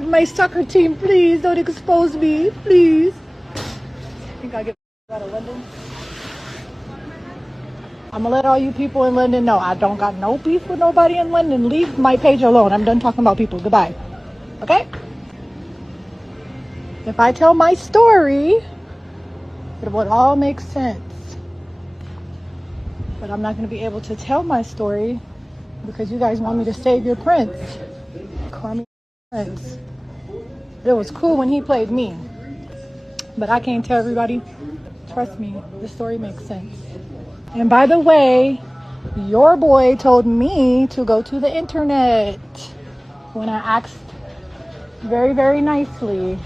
not my soccer team. Please don't expose me. Please. I think I'll get out of London. I'm gonna let all you people in London know I don't got no beef with nobody in London. Leave my page alone. I'm done talking about people. Goodbye. Okay? If I tell my story, it would all make sense. But I'm not going to be able to tell my story because you guys want me to save your prince. Call me prince. It was cool when he played me. But I can't tell everybody. Trust me, the story makes sense. And by the way, your boy told me to go to the internet when I asked very, very nicely.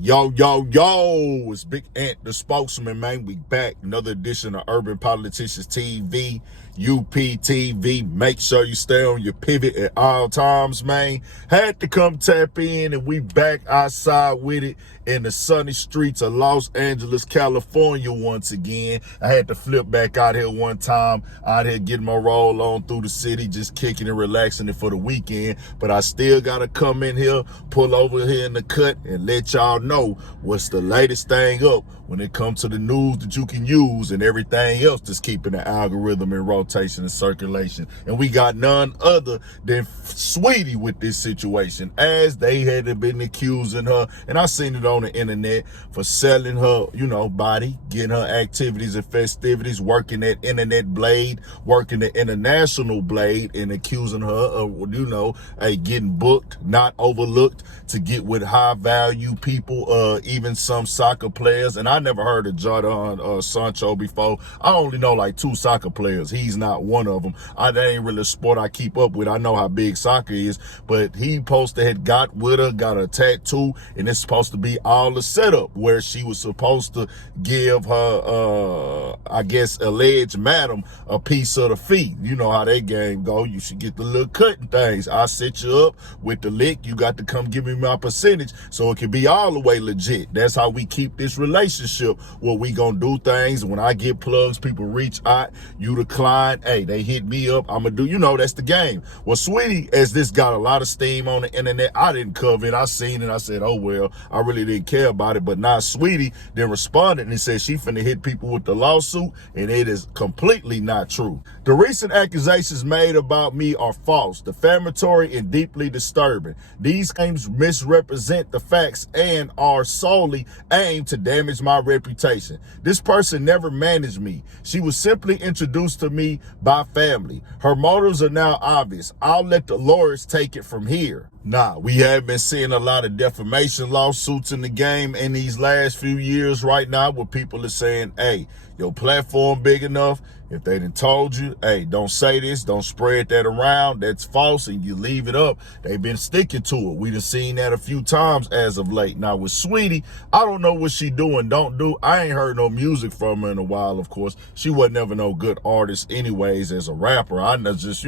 Yo, it's Big Ant, the spokesman, man. We back. Another edition of Urban Politicians TV, UPTV. Make sure you stay on your pivot at all times, man. Had to come tap in, and we back outside with it in the sunny streets of Los Angeles, California once again. I had to flip back out here one time, out here getting my roll on through the city, just kicking and relaxing it for the weekend. But I still got to come in here, pull over here in the cut, and let y'all know what's the latest thing up when it comes to the news that you can use and everything else that's keeping the algorithm in rotation and circulation. And we got none other than Saweetie with this situation, as they had been accusing her, and I seen it on the internet, for selling her, body, getting her activities and festivities, working that internet blade, working the international blade, and accusing her of, getting booked, not overlooked, to get with high value people, even some soccer players. And I never heard of Jadon Sancho before. I only know like 2 soccer players. He's not one of them. That ain't really a sport I keep up with. I know how big soccer is, but he had got with her, got a tattoo, and it's supposed to be all the setup where she was supposed to give her, alleged madam a piece of the fee. You know how that game go. You should get the little cutting things. I set you up with the lick. You got to come give me my percentage so it can be all the way legit. That's how we keep this relationship, where we gonna do things. When I get plugs, people reach out, you decline. Hey, they hit me up, I'm gonna do, that's the game. Well, Saweetie, as this got a lot of steam on the internet, I didn't cover it. I seen it. I said, oh, well, I really didn't care about it. But now Saweetie then responded and said she finna hit people with the lawsuit, and it is completely not true. The recent accusations made about me are false, defamatory, and deeply disturbing. These claims misrepresent the facts and are solely aimed to damage my reputation. This person never managed me. She was simply introduced to me by family. Her motives are now obvious. I'll let the lawyers take it from here. Nah, we have been seeing a lot of defamation lawsuits in the game in these last few years right now, where people are saying, hey, your platform big enough. If they done told you, hey, don't say this, don't spread that around, that's false, and you leave it up, they've been sticking to it. We done seen that a few times as of late. Now with Saweetie, I don't know what she do. I ain't heard no music from her in a while, of course. She wasn't ever no good artist anyways as a rapper. I know, just,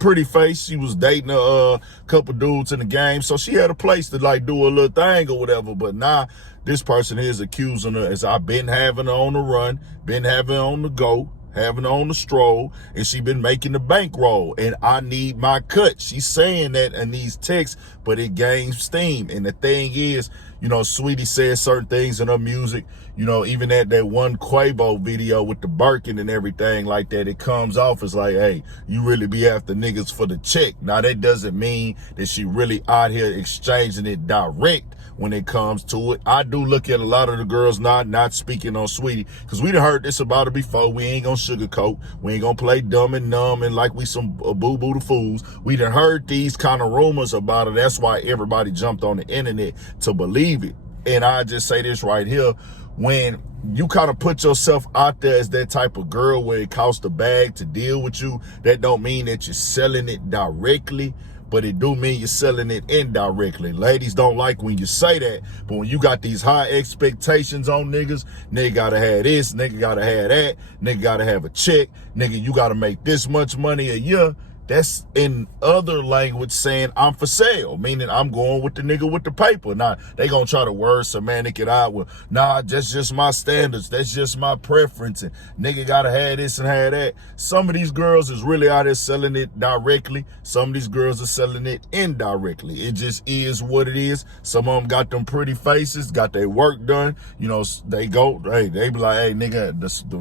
pretty face. She was dating a couple dudes in the game, so she had a place to like do a little thing or whatever. But now this person is accusing her, as I've been having her on the run, been having her on the go, having her on the stroll, and she been making the bankroll, and I need my cut. She's saying that in these texts, but it gains steam. And the thing is, Saweetie says certain things in her music, even that one Quavo video with the Birkin and everything like that, it comes off as like, hey, you really be after niggas for the check. Now that doesn't mean that she really out here exchanging it direct when it comes to it. I do look at a lot of the girls, not speaking on Saweetie, because we done heard this about her before. We ain't gonna sugarcoat. We ain't gonna play dumb and numb and like we some boo-boo the fools. We done heard these kind of rumors about her. That's why everybody jumped on the internet to believe it. And I just say this right here, when you kind of put yourself out there as that type of girl where it costs a bag to deal with you, that don't mean that you're selling it directly, but it do mean you're selling it indirectly. Ladies don't like when you say that, but when you got these high expectations on niggas, nigga gotta have this, nigga gotta have that, nigga gotta have a check, nigga, you gotta make this much money a year, that's in other language saying I'm for sale, meaning I'm going with the nigga with the paper. Now, they gonna try to word semantic it out with, nah, that's just my standards. That's just my preference. And nigga gotta have this and have that. Some of these girls is really out there selling it directly. Some of these girls are selling it indirectly. It just is what it is. Some of them got them pretty faces, got their work done. You know, they go, hey, they be like, hey, nigga,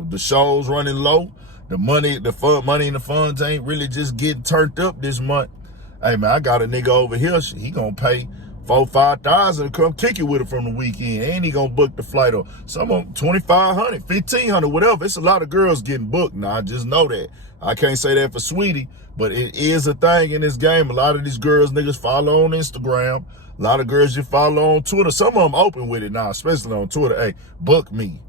the show's running low. The money and the funds ain't really just getting turned up this month. Hey man, I got a nigga over here. He gonna pay $4,000-5,000 to come kick it with it from the weekend, and he gonna book the flight. Or some of them $2,500, $1,500, whatever. It's a lot of girls getting booked now. I just know that. I can't say that for Saweetie, but it is a thing in this game. A lot of these girls niggas follow on Instagram. A lot of girls you follow on Twitter. Some of them open with it now, especially on Twitter. Hey, book me.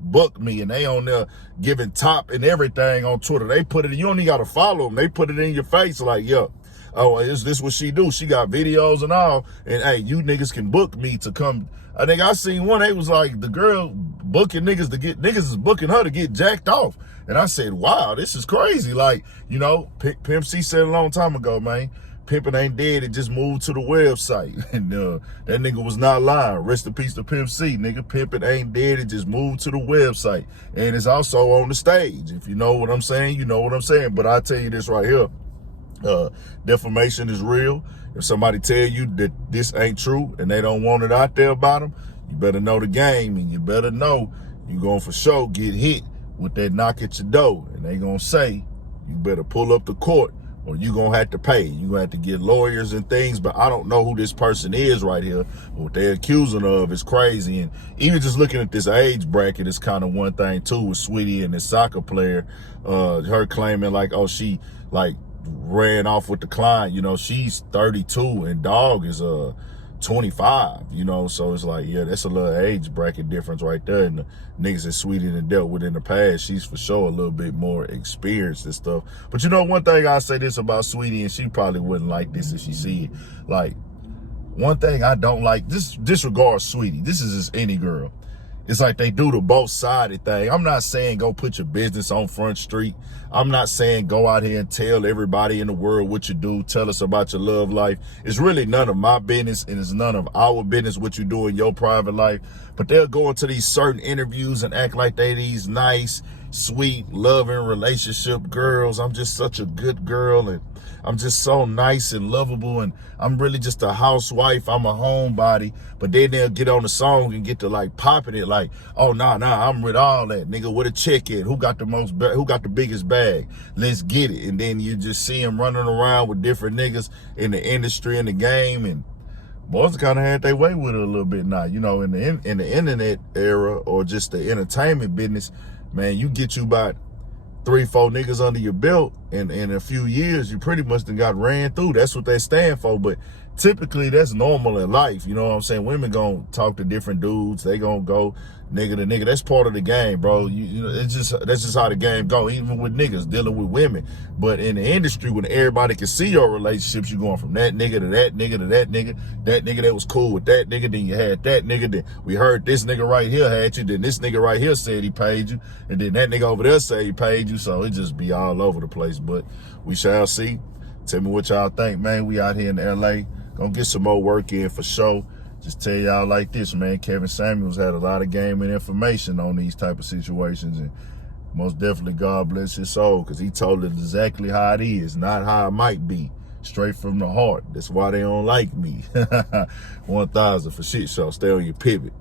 And they on there giving top and everything on Twitter. They put it, you don't even got to follow them. They put it in your face like, yeah, oh, is this what she do? She got videos and all. And hey, you niggas can book me to come. I think I seen one, they was like, the girl booking niggas to get, niggas is booking her to get jacked off. And I said, wow, this is crazy. Like, you know, Pimp C said a long time ago, man, pimping ain't dead, it just moved to the website. And that nigga was not lying. Rest in peace to Pimp C, nigga. Pimping ain't dead, it just moved to the website. And it's also on the stage. If you know what I'm saying, you know what I'm saying. But I tell you this right here, defamation is real. If somebody tell you that this ain't true and they don't want it out there about them, you better know the game, and you better know you gonna for sure get hit with that knock at your door. And they gonna say, you better pull up the court, or you gonna have to pay. You gonna have to get lawyers and things, but I don't know who this person is right here. What they're accusing of is crazy. And even just looking at this age bracket is kind of one thing too, with Saweetie and this soccer player, her claiming like, oh, she like ran off with the client. You know, she's 32 and dog is 25, you know, so it's like, yeah, that's a little age bracket difference right there. And the niggas that Saweetie done dealt with in the past, she's for sure a little bit more experienced and stuff. But you know, one thing I say this about Saweetie, and she probably wouldn't like this if she see it, like, one thing I don't like, disregard Saweetie, this is just any girl. It's like they do the both-sided thing. I'm not saying go put your business on Front Street. I'm not saying go out here and tell everybody in the world what you do. Tell us about your love life. It's really none of my business, and it's none of our business what you do in your private life. But they'll go into these certain interviews and act like they these nice, sweet, loving relationship girls. I'm just such a good girl, and I'm just so nice and lovable, and I'm really just a housewife. I'm a homebody. But then they'll get on the song and get to like popping it like, oh, nah, I'm with all that. Nigga, where the check at? Who got the biggest bag? Let's get it. And then you just see them running around with different niggas in the industry and the game, and boys kind of had their way with it a little bit now. You know, in the internet era, or just the entertainment business, man, you get you about 3-4 niggas under your belt, and in a few years, you pretty much done got ran through. That's what they stand for. But typically, that's normal in life. You know what I'm saying? Women gonna talk to different dudes. They gonna go nigga to nigga. That's part of the game, bro. You know, that's just how the game go. Even with niggas dealing with women. But in the industry, when everybody can see your relationships, you going from that nigga to that nigga to that nigga that was cool with that nigga, then you had that nigga, then we heard this nigga right here had you, then this nigga right here said he paid you, and then that nigga over there said he paid you. So it just be all over the place. But we shall see. Tell me what y'all think, man. We out here in LA. Gonna get some more work in for sure. Just tell y'all like this, man. Kevin Samuels had a lot of game and information on these type of situations, and most definitely God bless his soul, because he told it exactly how it is, not how it might be. Straight from the heart. That's why they don't like me. 1,000 for shit show. Stay on your pivot.